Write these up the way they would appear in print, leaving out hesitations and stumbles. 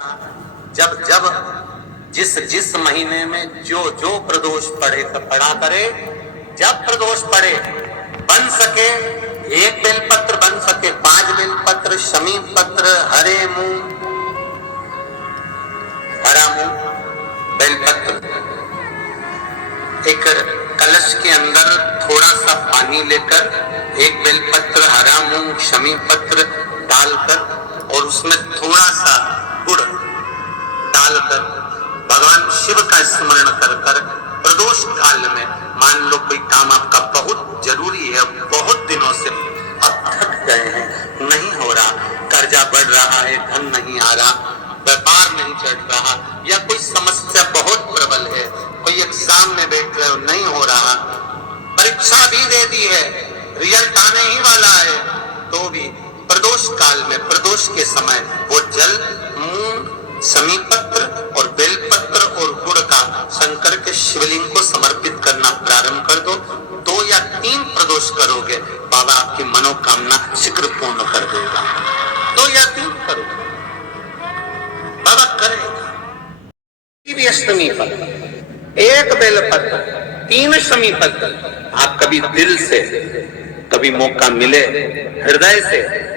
जब जब जिस जिस महीने में जो जो प्रदोष पड़े तो पड़ा करे। जब प्रदोष पड़े बन सके 1 बेलपत्र, बन सके 5 बेलपत्र, शमी पत्र, हरे मूंग, हरा मूंग, बेलपत्र। एक कलश के अंदर थोड़ा सा पानी लेकर 1 बेलपत्र, हरा मूंग, शमी पत्र डालकर और उसमें थोड़ा सा गुड़ डालकर भगवान शिव का स्मरण कर कर प्रदोष काल में, मान लो कोई काम आपका बहुत जरूरी है, बहुत दिनों से अब थक गए हैं, नहीं हो रहा, कर्जा बढ़ रहा है, धन नहीं आ रहा, व्यापार नहीं चढ़ रहा, या कोई समस्या बहुत प्रबल है, कोई एग्जाम में बैठ रहे हो नहीं हो रहा, परीक्षा भी दे दी है, रिजल्ट आने ही वाला है, तो भी प्रदोष काल में, प्रदोष के समय वो जल, मूंग, शमी पत्र और बेलपत्र और गुड़ का शंकर के शिवलिंग को समर्पित करना प्रारंभ कर दो। 2 या 3 प्रदोष करोगे, बाबा आपकी मनोकामना शीघ्र पूर्ण कर देगा। 2 या 3 करो, बाबा करेगा। भी अष्टमी पत्र, 1 बेलपत्र, 3 शमी पत्र। आप कभी दिल से, कभी मौका मिले हृदय से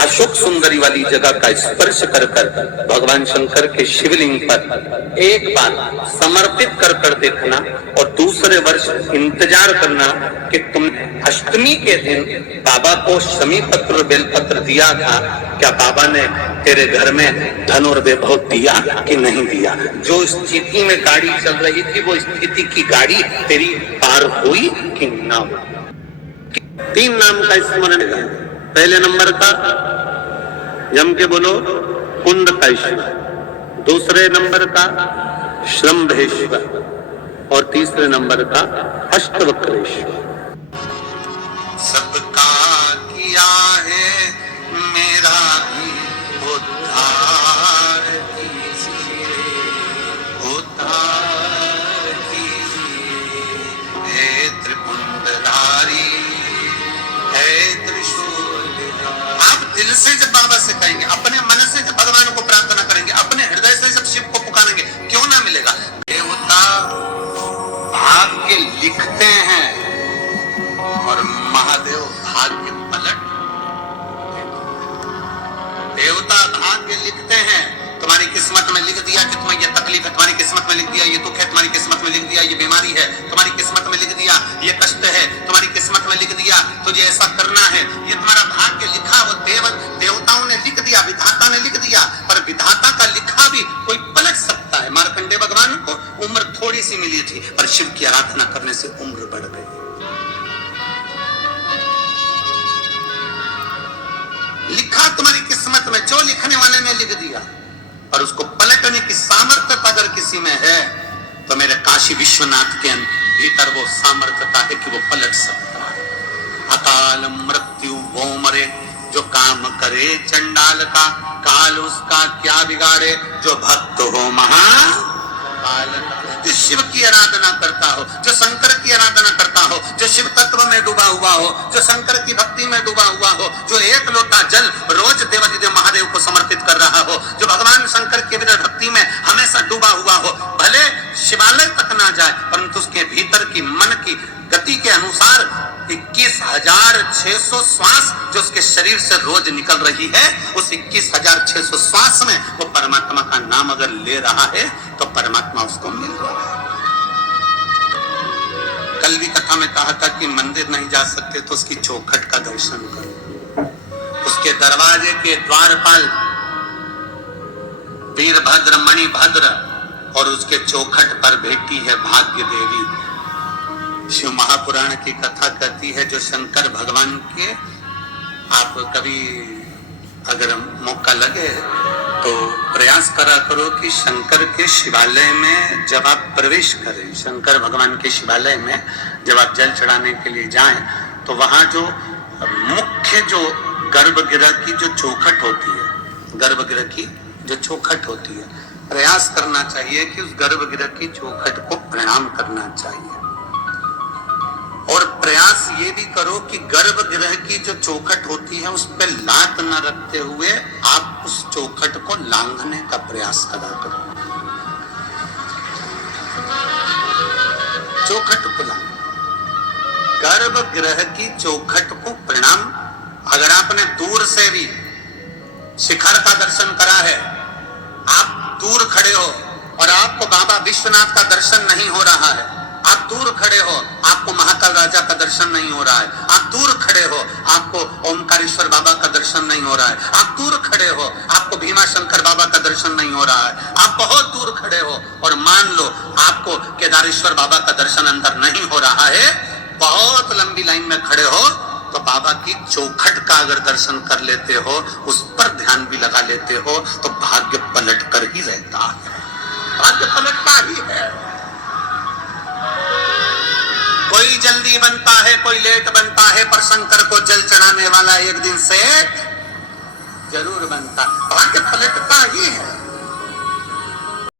अशोक सुंदरी वाली जगह का स्पर्श कर कर भगवान शंकर के शिवलिंग पर एक बार समर्पित कर कर देखना, और दूसरे वर्ष इंतजार करना कि तुमने अष्टमी के दिन बाबा को शमी पत्र बेलपत्र दिया था, क्या बाबा ने तेरे घर में धन और वैभव दिया कि नहीं दिया। जो स्थिति में गाड़ी चल रही थी वो स्थिति की गाड़ी तेरी पार हुई कि ना हुई। 3 नाम का स्मरण है। पहले नंबर का जम के बोलो कुंडकेश्वर, दूसरे नंबर का श्रम्भेश्वर और तीसरे नंबर का अष्टवक्रेश्वर। सबका किया है मेरा भी उद्धार कीजिए, उद्धार कीजिए, हे त्रिपुंडधारी, हे त्रिशूल। आप दिल से जब बाबा से कहेंगे, अपने मन से जब भगवान को प्रार्थना करेंगे, अपने हृदय से जब शिव को पुकारेंगे, क्यों ना मिलेगा। देवता भाग्य लिखते हैं और महादेव भाग्य पलट। देवता भाग्य लिखते हैं, तुम्हारी किस्मत में लिख दिया कि तुम्हें ये तकलीफ है, तुम्हारी किस्मत में लिख दिया ये दुख है, तुम्हारी किस्मत में लिख दिया ये बीमारी है, तुम्हारी किस्मत में लिख दिया ये कष्ट है, तुम्हारी किस्मत में लिख दिया तुझे ऐसा करना है, ये तुम्हारा भाग्य लिखा। वो देवताओं ने लिख दिया, विधाता ने लिख दिया, पर विधाता का लिखा भी कोई पलट सकता है। मार्कंडेय भगवान को उम्र थोड़ी सी मिली थी, पर शिव की आराधना करने से उम्र बढ़ गई। लिखा तुम्हारी किस्मत में, जो लिखने वाले ने लिख दिया, और उसको पलटने की सामर्थ्यता अगर किसी में है तो मेरे काशी विश्वनाथ के भीतर वो सामर्थ्यता है कि वो पलट सकता है। अकाल मृत्यु वो मरे, जो काम करे चंडाल का, काल उसका क्या बिगाड़े, जो भक्त हो महाकाल का। जो शिव की आराधना करता हो, जो शंकर की आराधना करता हो, जो शिव तत्व में डूबा हुआ हो, जो शंकर की भक्ति में डूबा हुआ हो, जो 1 लोटा जल रोज देवाधिदेव महादेव को समर्पित कर रहा हो, जो भगवान शंकर के विरह भक्ति में हमेशा डूबा हुआ हो, भले शिवालय तक ना जाए परंतु उसके भीतर की मन की गति के अनुसार 21,600 श्वास जो उसके शरीर से रोज निकल रही है, उस 21,600 श्वास में वो परमात्मा का नाम अगर ले रहा है तो परमात्मा उसको मिल रहा है। कल भी कथा में कहा था कि मंदिर नहीं जा सकते तो उसकी चौखट का दर्शन करो। उसके दरवाजे के द्वारपाल वीरभद्र, मणिभद्र और उसके चौखट पर बैठी है भाग्य देवी। शिव महापुराण की कथा कहती है, जो शंकर भगवान के, आप कभी अगर मौका लगे तो प्रयास करा करो कि शंकर के शिवालय में जब आप प्रवेश करें, शंकर भगवान के शिवालय में जब आप जल चढ़ाने के लिए जाएं, तो वहां जो मुख्य जो गर्भगृह की जो चौखट होती है, गर्भगृह की जो चौखट होती है, प्रयास करना चाहिए कि उस गर्भगृह की चौखट को प्रणाम करना चाहिए। और प्रयास ये भी करो कि गर्भगृह की जो चौखट होती है उस पर लात न रखते हुए आप उस चौखट को लांघने का प्रयास करा करो। चौखट को लांघ, गर्भगृह की चौखट को प्रणाम। अगर आपने दूर से भी शिखर का दर्शन करा है, आप दूर खड़े हो और आपको बाबा विश्वनाथ का दर्शन नहीं हो रहा है, आप दूर खड़े हो आपको महाकाल राजा का दर्शन नहीं हो रहा है, आप दूर खड़े हो आपको ओमकारेश्वर बाबा का दर्शन नहीं हो रहा है, आप दूर खड़े हो आपको भीमा शंकर बाबा का दर्शन नहीं हो रहा है, आप बहुत दूर खड़े हो और मान लो आपको केदारेश्वर बाबा का दर्शन अंदर नहीं हो रहा है, बहुत लंबी लाइन में खड़े हो, तो बाबा की चौखट का अगर दर्शन कर लेते हो, उस पर ध्यान भी लगा लेते हो, तो भाग्य पलट कर ही रहता है, भाग्य पलटता ही है। कोई जल्दी बनता है, कोई लेट बनता है, पर शंकर को जल चढ़ाने वाला एक दिन से जरूर बनता है, भाग्य पलटता ही है।